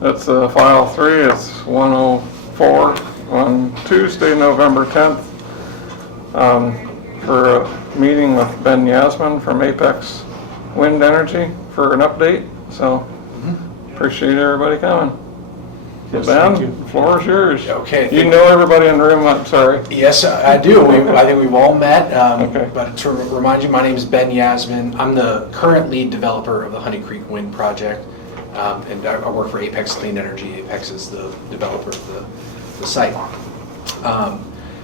It's file 3. It's 104 on Tuesday, November 10th, for a meeting with Ben Yasmin from Apex Wind Energy for an update. So appreciate everybody coming. Yes, Ben, thank you. the floor is yours. Okay. You know everybody in the room, I'm sorry. Yes, I do. I think we've all met. Okay. But to remind you, my name is Ben Yasmin. I'm the current lead developer of the Honey Creek Wind Project, and I work for Apex Clean Energy. Apex is the developer of the site.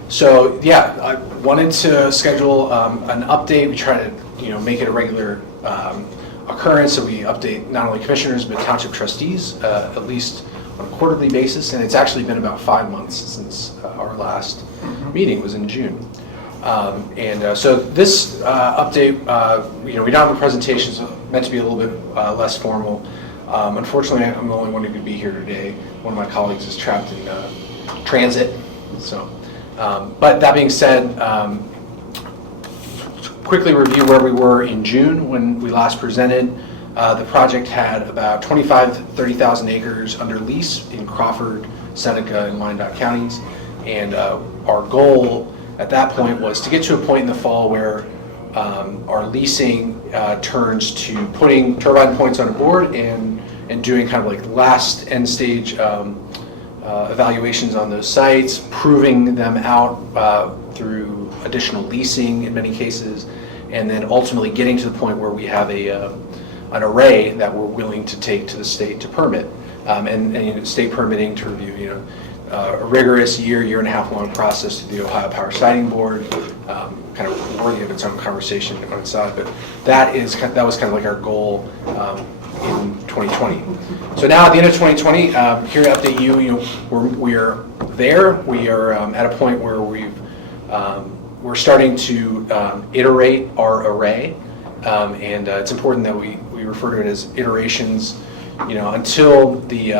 So yeah, I wanted to schedule an update. We try to make it a regular occurrence, so we update not only commissioners but township trustees at least on a quarterly basis, and it's actually been about 5 months since our last meeting was in June. So this update, we don't have a presentation, so it's meant to be a little bit less formal. Unfortunately, I'm the only one who could be here today. One of my colleagues is trapped in transit. So, but that being said, quickly review where we were in June when we last presented. The project had about 30,000 acres under lease in Crawford, Seneca, and Wyandotte counties. And our goal at that point was to get to a point in the fall where our leasing turns to putting turbine points on a board and doing kind of like last end stage evaluations on those sites, proving them out through additional leasing in many cases, and then ultimately getting to the point where we have an array that we're willing to take to the state to permit, and state permitting to review, a rigorous year and a half long process through the Ohio Power Siting Board, kind of worthy of its own conversation on its side. But that was kind of like our goal in 2020. So now at the end of 2020, here to update you, we are there. We are at a point where we're starting to iterate our array, and it's important that we refer to it as iterations, until the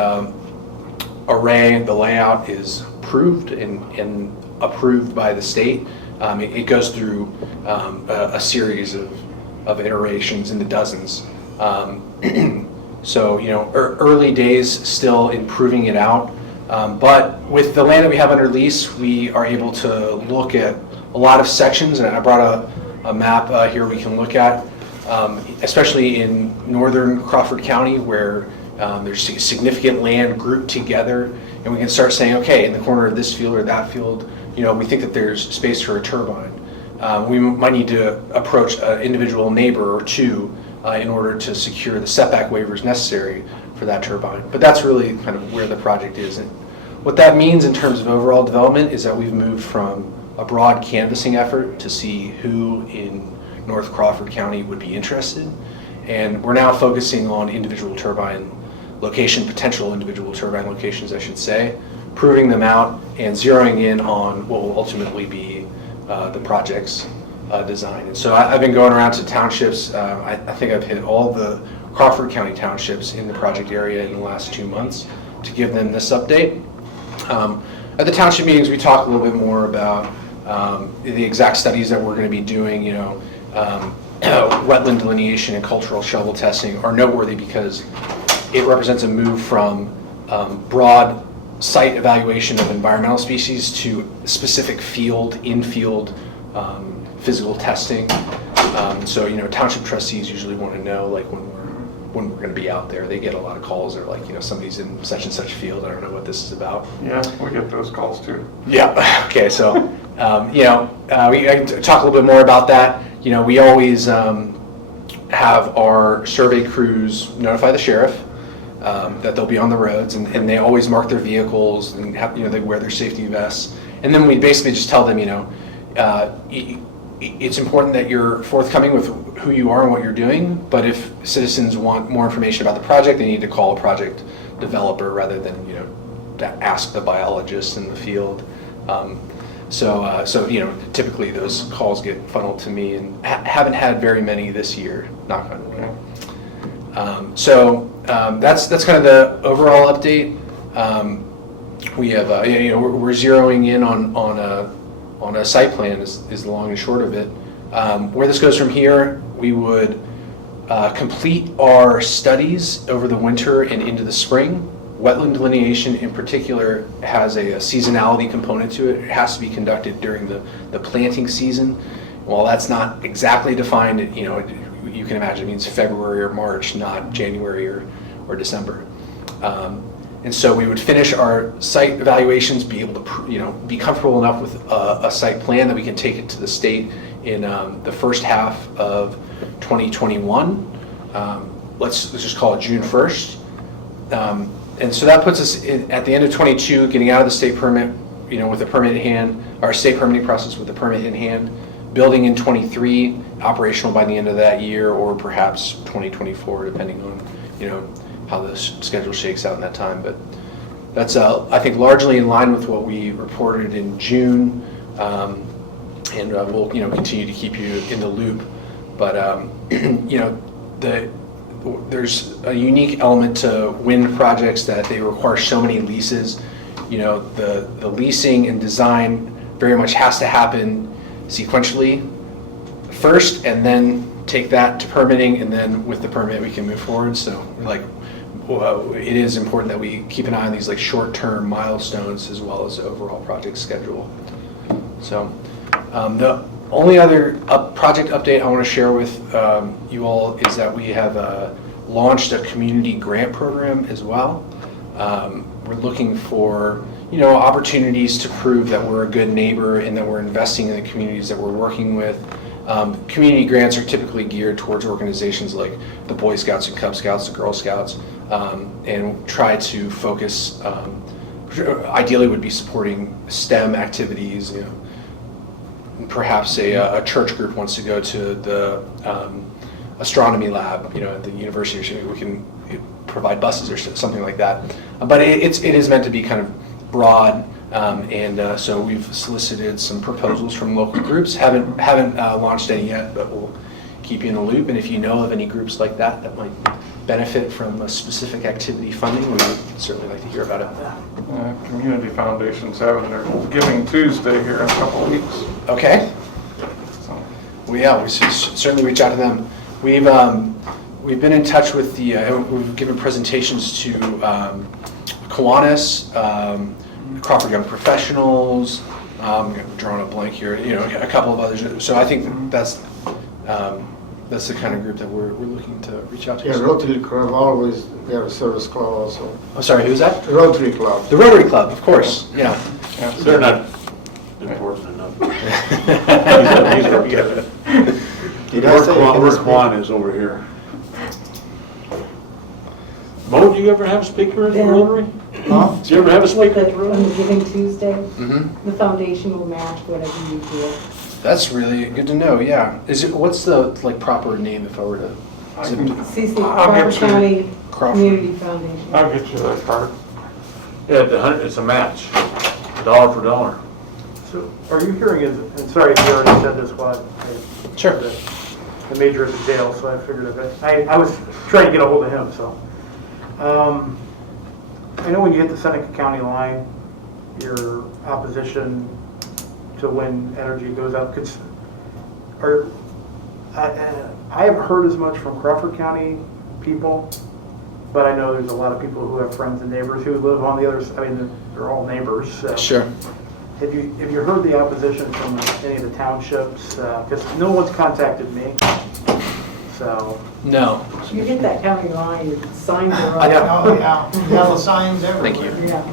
array, the layout is approved and approved by the state. It goes through a series of iterations in the dozens. So, early days still in proving it out. But with the land that we have under lease, we are able to look at a lot of sections, and I brought a map here we can look at, especially in northern Crawford County, where there's significant land grouped together, and we can start saying, okay, in the corner of this field or that field, we think that there's space for a turbine. We might need to approach an individual neighbor or two in order to secure the setback waivers necessary for that turbine. But that's really kind of where the project is. And what that means in terms of overall development is that we've moved from a broad canvassing effort to see who in North Crawford County would be interested. And we're now focusing on individual turbine location, potential individual turbine locations, I should say, proving them out and zeroing in on what will ultimately be the project's design. And so I've been going around to townships. I think I've hit all the Crawford County townships in the project area in the last 2 months to give them this update. At the township meetings, we talk a little bit more about the exact studies that we're going to be doing. Wetland delineation and cultural shovel testing are noteworthy because it represents a move from broad site evaluation of environmental species to specific in-field physical testing. So township trustees usually want to know, like, when we're going to be out there. They get a lot of calls. They're like, somebody's in such and such field. I don't know what this is about. Yeah, we get those calls too. Yeah. Okay. So we can talk a little bit more about that. We always have our survey crews notify the sheriff that they'll be on the roads, and they always mark their vehicles and have, they wear their safety vests. And then we basically just tell them, it's important that you're forthcoming with who you are and what you're doing, but if citizens want more information about the project, they need to call a project developer rather than, to ask the biologist in the field. So typically those calls get funneled to me, and haven't had very many this year, knock on wood. That's kind of the overall update. We have, we're zeroing in on a site plan is the long and short of it. Where this goes from here, we would complete our studies over the winter and into the spring. Wetland delineation in particular has a seasonality component to it. It has to be conducted during the planting season. While that's not exactly defined, you can imagine it means February or March, not January or December. And so we would finish our site evaluations, be able to be comfortable enough with a site plan that we can take it to the state in the first half of 2021. Let's just call it June 1st. And so that puts us at the end of 22, getting out of the state permit, with the permit in hand, our state permitting process with the permit in hand, building in 23, operational by the end of that year, or perhaps 2024, depending on, how the schedule shakes out in that time. But that's, I think, largely in line with what we reported in June, and we'll, continue to keep you in the loop. But, there's a unique element to wind projects that they require so many leases. The leasing and design very much has to happen sequentially first, and then take that to permitting, and then with the permit we can move forward. So it is important that we keep an eye on these short-term milestones as well as the overall project schedule. So the only other project update I want to share with you all is that we have launched a community grant program as well. We're looking for opportunities to prove that we're a good neighbor and that we're investing in the communities that we're working with. Community grants are typically geared towards organizations like the Boy Scouts and Cub Scouts, the Girl Scouts, and try to focus, ideally would be supporting STEM activities. Perhaps a church group wants to go to the astronomy lab, at the university, we can provide buses or something like that. But it is meant to be kind of broad, and so we've solicited some proposals from local groups. Haven't launched any yet, but we'll keep you in the loop. And if you know of any groups like that might benefit from a specific activity funding, we would certainly like to hear about it. Community Foundation's having their Giving Tuesday here in a couple of weeks. Okay. So. We certainly reach out to them. We've been in touch with we've given presentations to Kiwanis, Crawford Young Professionals, I'm drawing a blank here, a couple of others. So I think that's the kind of group that we're looking to reach out to. Yeah, Rotary Club always, they have a service club also. I'm sorry, who's that? The Rotary Club. The Rotary Club, of course, yeah. They're not important enough. Where Kwan is over here. Mo, do you ever have a speaker at the Rotary? Huh? Do you ever have a speaker at the On Rotary? the Giving Tuesday, Mm-hmm. the foundation will match whatever you do. That's really good to know, yeah. What's the proper name if I were to? is it- CC, I'll Crawford get you- County Crawford. Community Foundation. I'll get you that card. Yeah, it's a match, $1 for $1. So are you hearing, and sorry if you already said this while Sure. the major at the jail, so I figured of it. I was trying to get a hold of him, so. I know when you hit the Seneca County line, your opposition to wind energy goes up. I haven't heard as much from Crawford County people, but I know there's a lot of people who have friends and neighbors who live on the other side. I mean, they're all neighbors. So. Sure. Have you heard the opposition from any of the townships? Because no one's contacted me. So. No. You hit that county line, your signs are I up. know. Oh, yeah, yellow signs everywhere. Thank you. Yeah.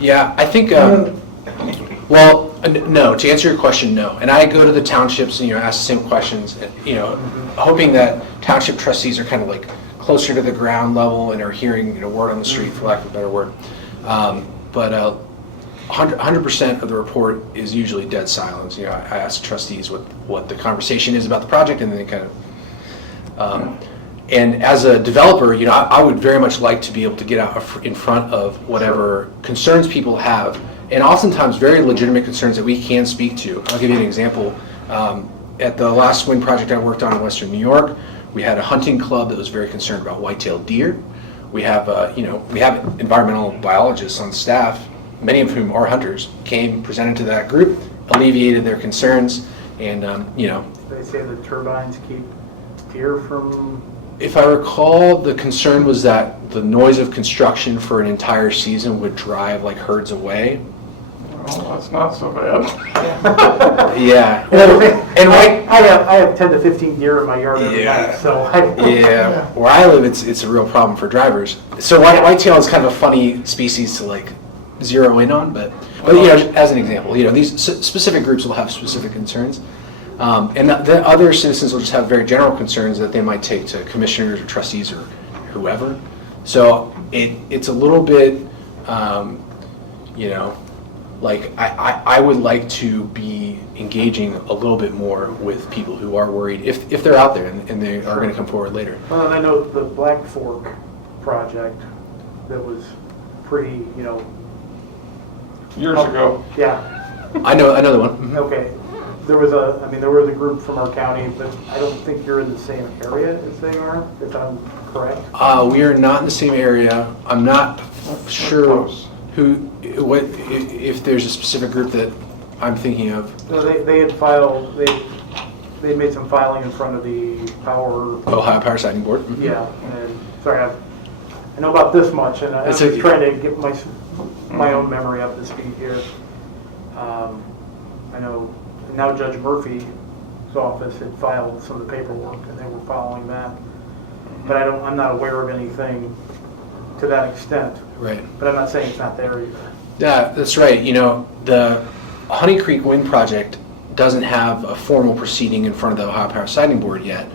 Yeah, I think, well, no, to answer your question, no. And I go to the townships and, ask the same questions, hoping that township trustees are kind of closer to the ground level and are hearing, word on the street, for lack of a better word. But 100% of the report is usually dead silence. I ask trustees what the conversation is about the project, and then they kind of, and as a developer, I would very much like to be able to get out in front of whatever concerns people have, and oftentimes very legitimate concerns that we can speak to. I'll give you an example. At the last wind project I worked on in Western New York, we had a hunting club that was very concerned about white-tailed deer. We have, we have environmental biologists on staff, many of whom are hunters, came, presented to that group, alleviated their concerns, and, They say the turbines keep deer from If I recall, the concern was that the noise of construction for an entire season would drive like herds away. Well, that's not so bad. Yeah. And I have 10 to 15 deer in my yard every night, so Yeah, where I live, it's a real problem for drivers. So whitetail is kind of a funny species to like zero in on, but as an example, these specific groups will have specific concerns, and the other citizens will just have very general concerns that they might take to commissioners or trustees or whoever. So it's a little bit, like I would like to be engaging a little bit more with people who are worried if they're out there and they are going to come forward later. Well, and I know the Black Fork project that was pretty, Years ago. yeah, I know another one. okay. There was a group from our county, but I don't think you're in the same area as they are, if I'm correct. We are not in the same area. I'm not sure Close. what if there's a specific group that I'm thinking of. No, they had filed, they made some filing in front of the Ohio Power Sighting Board. Mhm. Yeah, and, sorry, I know about this much, and I'm It's just okay. trying to get my own memory up to speed here. I know now Judge Murphy's office had filed some of the paperwork, and they were following that. But I'm not aware of anything to that extent, Right. but I'm not saying it's not there either. Yeah, that's right. The Honey Creek Wind Project doesn't have a formal proceeding in front of the Ohio Power Sighting Board yet,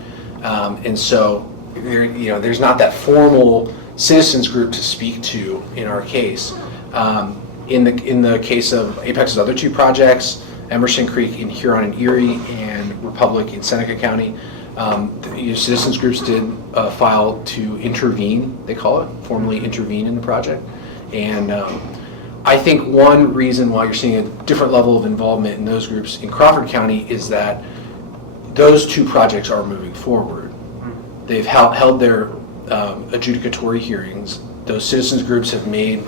and so there's not that formal citizens group to speak to in our case. In the case of Apex's other two projects, Emerson Creek in Huron and Erie and Republic in Seneca County, the citizens groups did file to intervene, they call it, formally intervene in the project. And I think one reason why you're seeing a different level of involvement in those groups in Crawford County is that those two projects are moving forward. They've held their adjudicatory hearings. Those citizens groups have made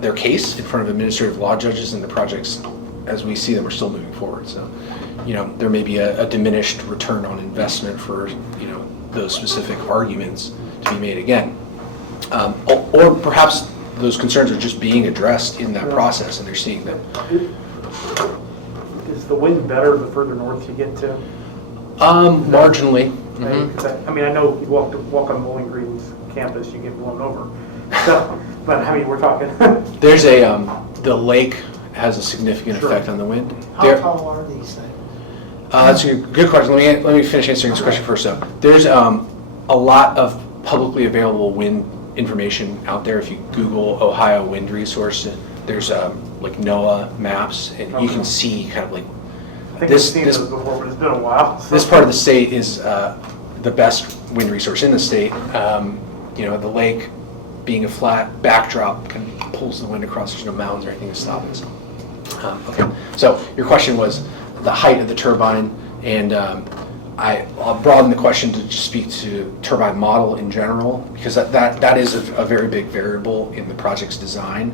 their case in front of administrative law judges, and the projects, as we see them, are still moving forward. So, there may be a diminished return on investment for, those specific arguments to be made again. Or perhaps those concerns are just being addressed in that process and they're seeing them. Is the wind better the further north you get to? Marginally. Right? Mhm. 'Cause I know you walk on Bowling Green's campus, you get blown over. So, but we're talking. There's the lake has a significant Sure. effect on the wind. How There- tall are these things? That's a good question. Let me finish answering this question first. So there's a lot of publicly available wind information out there. If you Google Ohio wind resource, there's like NOAA maps, and you can see kind of like I think This- I've seen this- those before, but it's been a while. so- this part of the state is the best wind resource in the state. The lake being a flat backdrop kind of pulls the wind across. There's no mountains or anything to stop it. Okay. So your question was the height of the turbine, and I'll broaden the question to just speak to turbine model in general, because that is a very big variable in the project's design.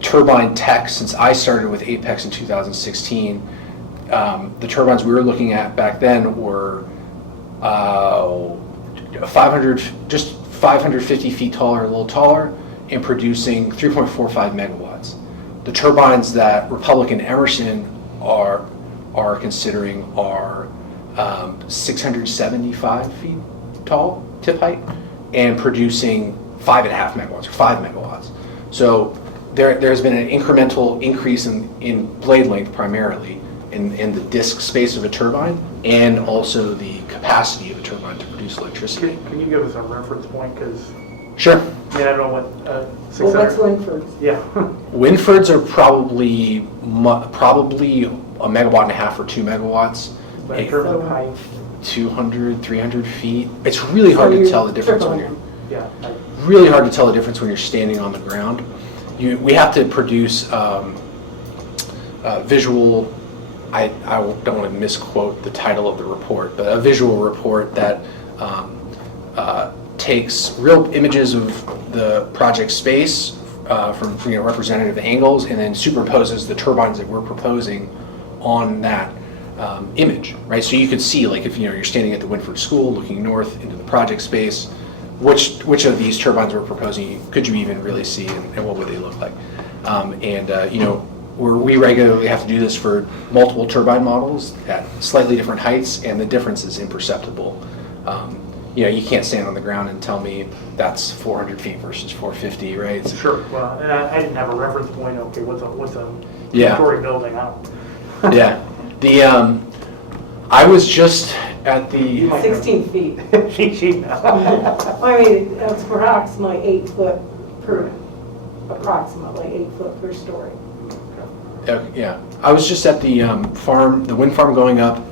Turbine tech, since I started with Apex in 2016, the turbines we were looking at back then were 550 feet taller, a little taller, and producing 3.45 megawatts. The turbines that Republic and Emerson are considering are 675 feet tall tip height and producing 5.5 megawatts or 5 megawatts. So there's been an incremental increase in blade length primarily in the disk space of a turbine and also the capacity of a turbine to produce electricity. Can you give us a reference point? Because Sure. I don't know what Well, 600. what's Winford's? Yeah. Winfords are probably a megawatt and a half or 2 megawatts. But in terms of height, 200, 300 feet. It's really hard to tell the difference when you're yeah. when you're standing on the ground. We have to produce visual. I don't want to misquote the title of the report, but a visual report that takes real images of the project space from representative angles, and then superimposes the turbines that we're proposing on that image, right? So you could see, like, if you're standing at the Winford School looking north into the project space, which of these turbines we're proposing could you even really see, and what would they look like? We regularly have to do this for multiple turbine models at slightly different heights, and the difference is imperceptible. You can't stand on the ground and tell me that's 400 feet versus 450, right? Sure, well, and I didn't have a reference point, okay, what's a Yeah. two-story building, I don't. Yeah. I was just at the, 16 feet. She knows. I mean, it's approximately 8 foot per story. yeah, I was just at the the wind farm going up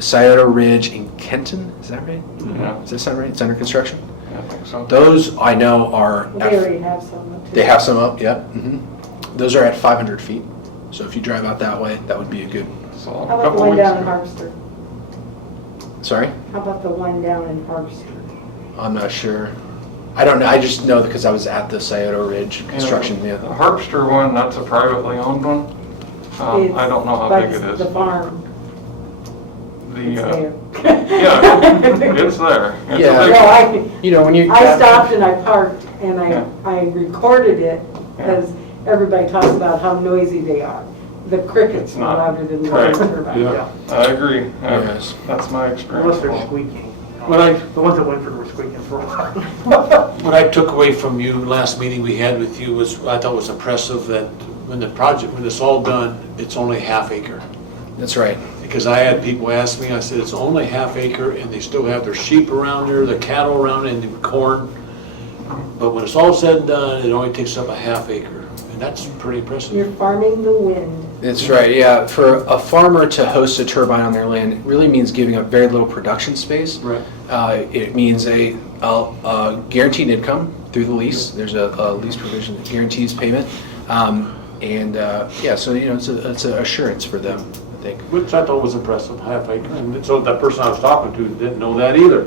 Scioto Ridge in Kenton, is that right? Yeah. Does that sound right? It's under construction? I think so. Those I know are, They already have some. up to- they have some up, yep. Those are at 500 feet. So if you drive out that way, that would be a good, So, a How about the couple one weeks down in ago. Harvester? sorry? How about the one down in Harvester? I'm not sure. I don't know, I just know because I was at the Scioto Ridge construction, The yeah. Harpster one, that's a privately owned one. I don't know how big it That's is. the farm. It's The, there. yeah, it's there. It's a Yeah. big- Well, When you. I stopped and I parked and Yeah. I recorded it because everybody talks about how noisy they are. The crickets It's are not. louder than the Right. wind turbine. Yeah. I agree. Yes. That's my Unless experience. they're squeaking. When The ones at Winford were squeaking for a while. What I took away from you, last meeting we had with you, was, I thought was impressive, that when it's all done, it's only half acre. That's right. Because I had people ask me, I said, it's only half acre, and they still have their sheep around there, their cattle around, and the corn. But when it's all said and done, it only takes up a half acre, and that's pretty impressive. You're farming the wind. That's right, yeah. For a farmer to host a turbine on their land, it really means giving up very little production space. Right. It means a guaranteed income through the lease. There's a lease provision that guarantees payment. So it's an assurance for them, I think. Which I thought was impressive, half acre. And so that person I was talking to didn't know that either.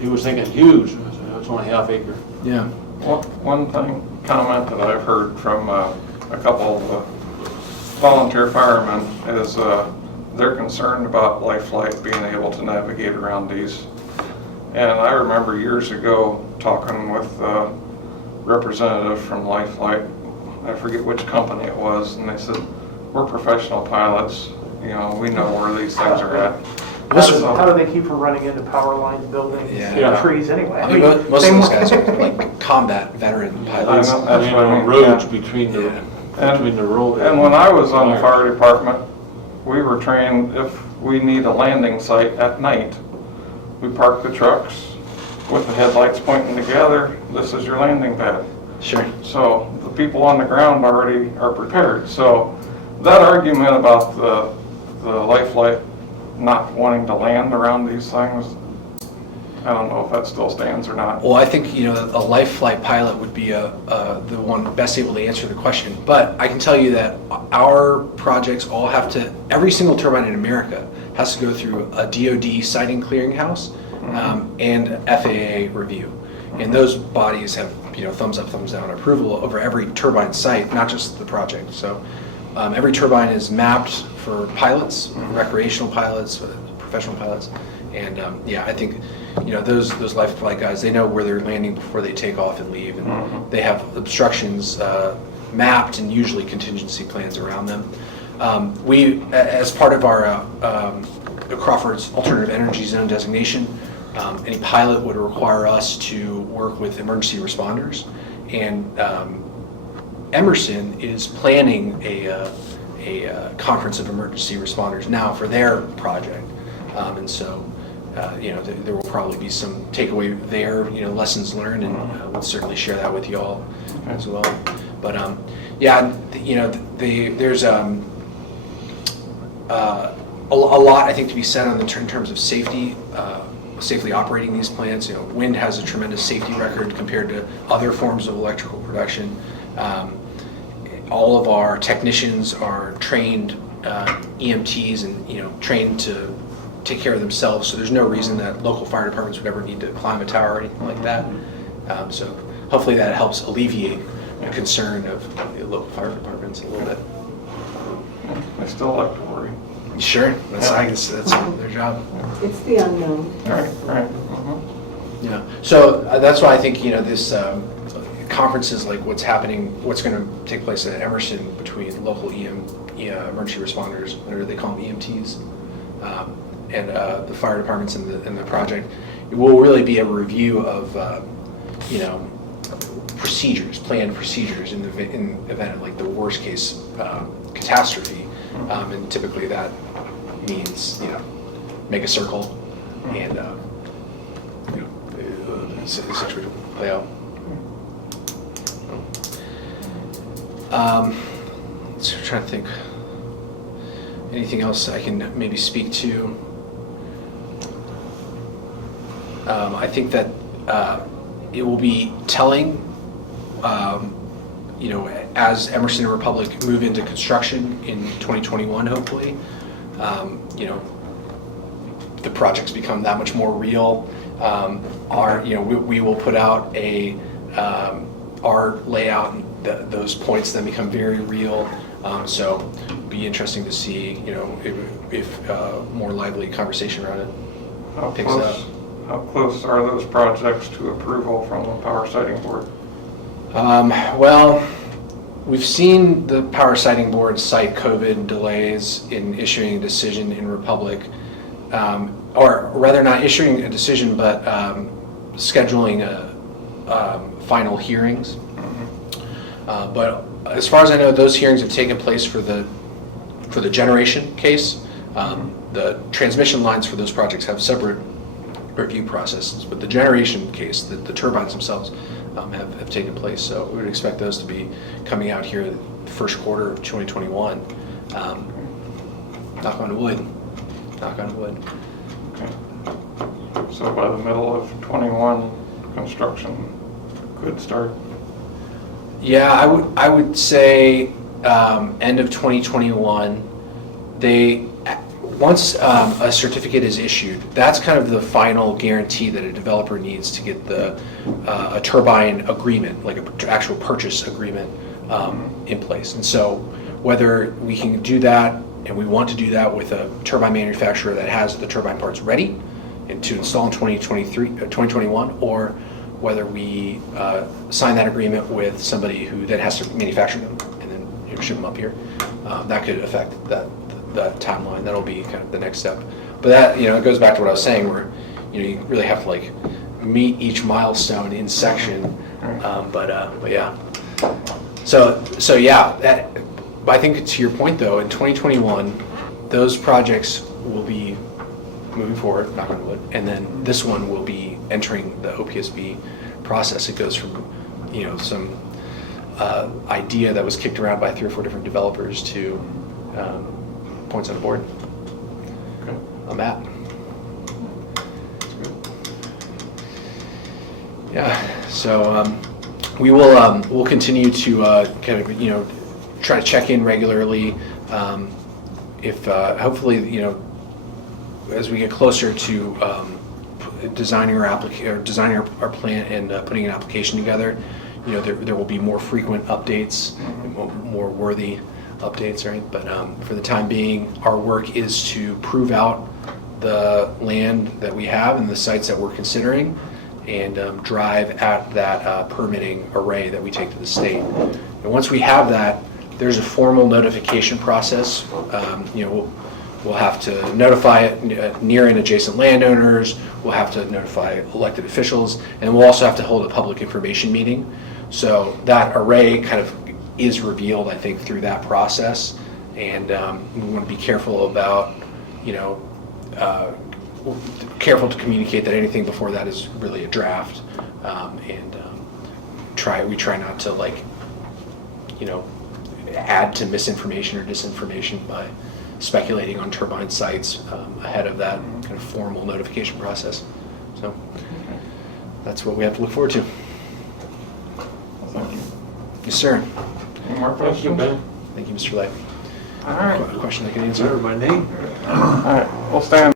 He was thinking huge. I said, it's only half acre. Yeah. One comment that I've heard from a couple of volunteer firemen is they're concerned about life flight being able to navigate around these. And I remember years ago talking with a representative from Life Flight, I forget which company it was, and they said, we're professional pilots, we know where these things are at. How do they keep from running into power lines, buildings, Yeah. trees anyway? I mean, most of those guys are like combat veteran pilots. I know. That's what I mean, Roads yeah. between the And- road. And when I was on the fire department, we were trained if we need a landing site at night, we park the trucks with the headlights pointing together, this is your landing pad. Sure. So the people on the ground already are prepared. So that argument about the life flight not wanting to land around these things, I don't know if that still stands or not. Well, I think, a life flight pilot would be the one best able to answer the question. But I can tell you that our projects all have to, every single turbine in America has to go through a DoD siting clearinghouse and FAA review. And those bodies have, thumbs up, thumbs down approval over every turbine site, not just the project. So every turbine is mapped for pilots, recreational pilots, professional pilots. And I think, those life flight guys, they know where they're landing before they take off and leave. And they have obstructions mapped and usually contingency plans around them. We, as part of our Crawford's alternative energy zone designation, any pilot would require us to work with emergency responders. And Emerson is planning a conference of emergency responders now for their project. And so, there will probably be some takeaway there, lessons learned, and we'll certainly share that with you all as well. But there's a lot, I think, to be said in terms of safety, safely operating these plants. Wind has a tremendous safety record compared to other forms of electrical production. All of our technicians are trained EMTs and trained to take care of themselves, so there's no reason that local fire departments would ever need to climb a tower or anything like that. So hopefully that helps alleviate the concern of the local fire departments a little bit. I still like to worry. Sure, that's, Yeah. I guess that's their job. It's the unknown. Right. Mhm. Yeah, so that's why I think, this conferences like what's happening, what's going to take place at Emerson between local emergency responders, or they call them EMTs, and the fire departments and the project, it will really be a review of, planned procedures in the event of like the worst case catastrophe. And typically that means, make a circle and, the situation will play out. So I'm trying to think, anything else I can maybe speak to? I think that it will be telling, as Emerson and Republic move into construction in 2021, hopefully, the projects become that much more real. We will put out our layout, and those points then become very real. So it'll be interesting to see, if more lively conversation around it picks up. How close are those projects to approval from the Power Siting Board? Well, we've seen the Power Siting Board cite COVID delays in issuing a decision in Republic, or rather not issuing a decision, but scheduling final hearings. But as far as I know, those hearings have taken place for the generation case. The transmission lines for those projects have separate review processes, but the generation case, the turbines themselves, have taken place. So we would expect those to be coming out here the first quarter of 2021. Knock on wood. Knock on wood. Okay. So by the middle of 21, construction could start? Yeah, I would say end of 2021. Once a certificate is issued, that's kind of the final guarantee that a developer needs to get a turbine agreement, like an actual purchase agreement, in place. And so whether we can do that, and we want to do that with a turbine manufacturer that has the turbine parts ready and to install in 2021, or whether we sign that agreement with somebody who then has to manufacture them and then ship them up here, that could affect that timeline. That'll be kind of the next step. But that, it goes back to what I was saying, where you really have to like meet each milestone in section. But yeah. So yeah. I think to your point though, in 2021, those projects will be moving forward, knock on wood, and then this one will be entering the OPSB process. It goes from some idea that was kicked around by 3 or 4 different developers to points on the board. Okay. A map. That's good. Yeah. So we'll continue to kind of try to check in regularly. If hopefully as we get closer to designing our plan and putting an application together, there will be more frequent updates, more worthy updates, right? But for the time being, our work is to prove out the land that we have and the sites that we're considering, and drive at that permitting array that we take to the state. And once we have that, there's a formal notification process. We'll have to notify near and adjacent landowners. We'll have to notify elected officials, and we'll also have to hold a public information meeting. So that array kind of is revealed, I think, through that process. And we want to be careful about, careful to communicate that anything before that is really a draft. We try not to add to misinformation or disinformation by speculating on turbine sites ahead of that kind of formal notification process. So that's what we have to look forward to. Thank you. Yes, sir. Any more Thank you, questions? Ben. Thank you, Mr. Light. All right. A question I can Remember answer? my name? All right. We'll stand.